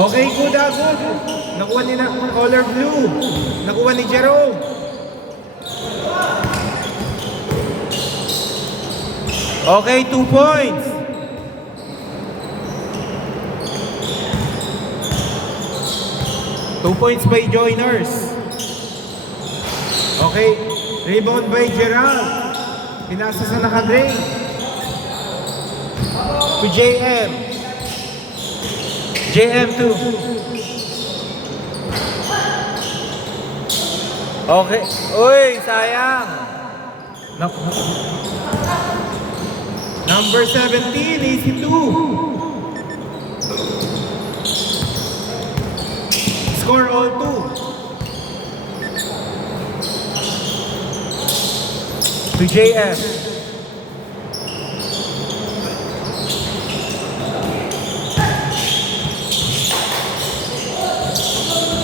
Okay, good. Nakuha ni na color blue. Nakuha ni Jerome. Okay, 2 points. Two points by Joiners. Okay, rebound by Gerald. Pinasa sa naka-gray. To JM. JM2. Okay. Uy, sayang. Number 17, easy 2. Score all 2. To JM.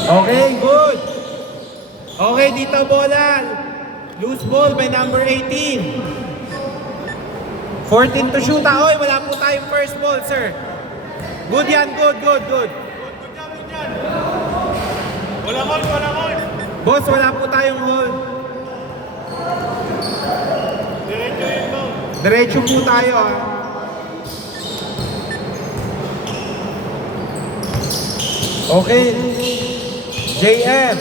Okay, good. Okay, dito bola. Loose ball by number 18. 14 to shoot. Oy, wala po tayong first ball, sir. Good yan, good. Good yan. Wala hold. Boss, wala po tayong hold. Diretso yun mo. Diretso po tayo, ha. Okay. JM.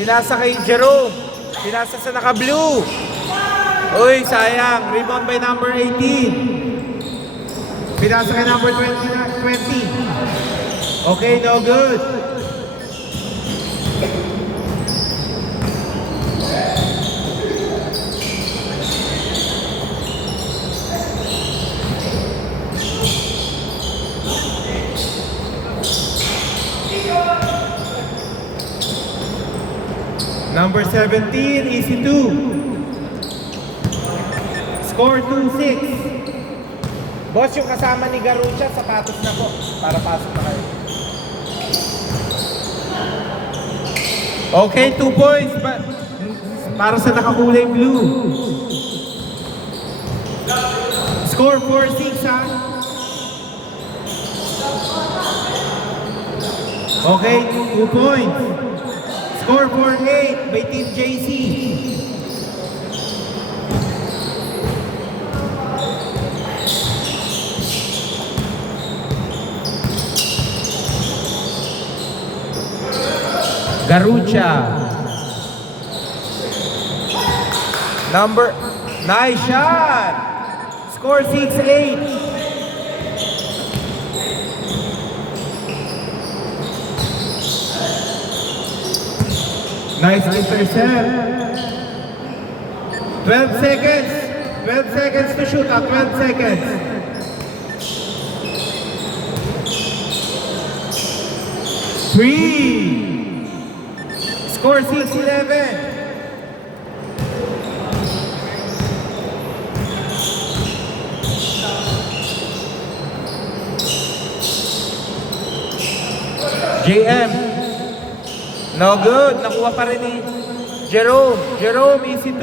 Pinasa kay Jerome. Pinasa sa naka-blue. Uy, sayang. Rebound by number 18. Pinasa kay number 20. Okay, no good. Number 17, easy 2. Score 2-6. Boss, yung kasama ni Garucha, sapatos na po. Para pasok na kayo. Okay, 2 points. Para sa nakakulay blue. Score 4-6, ha? Okay, 2 points. Score 4-8 by Team JC. Garucha. Nice shot. Score 6-8. Nice intercept. 12 seconds. 12 seconds to shoot at 12 seconds. Three. Score 6-11. JM. No good. Nakuha pa rin ni Jerome. Jerome, easy 2.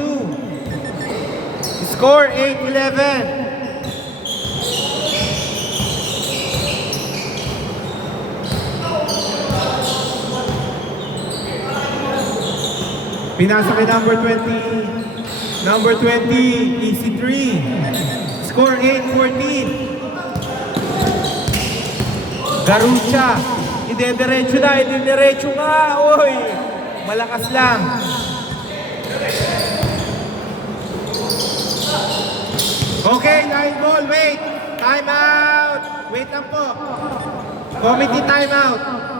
Score 8-11. Pinasa kay number 20. Number 20, easy 3. Score 8-14. Garucha. Diretso na, diretso nga. Uy, malakas lang. Okay, line ball, wait. Time out. Wait lang po. Committee time out.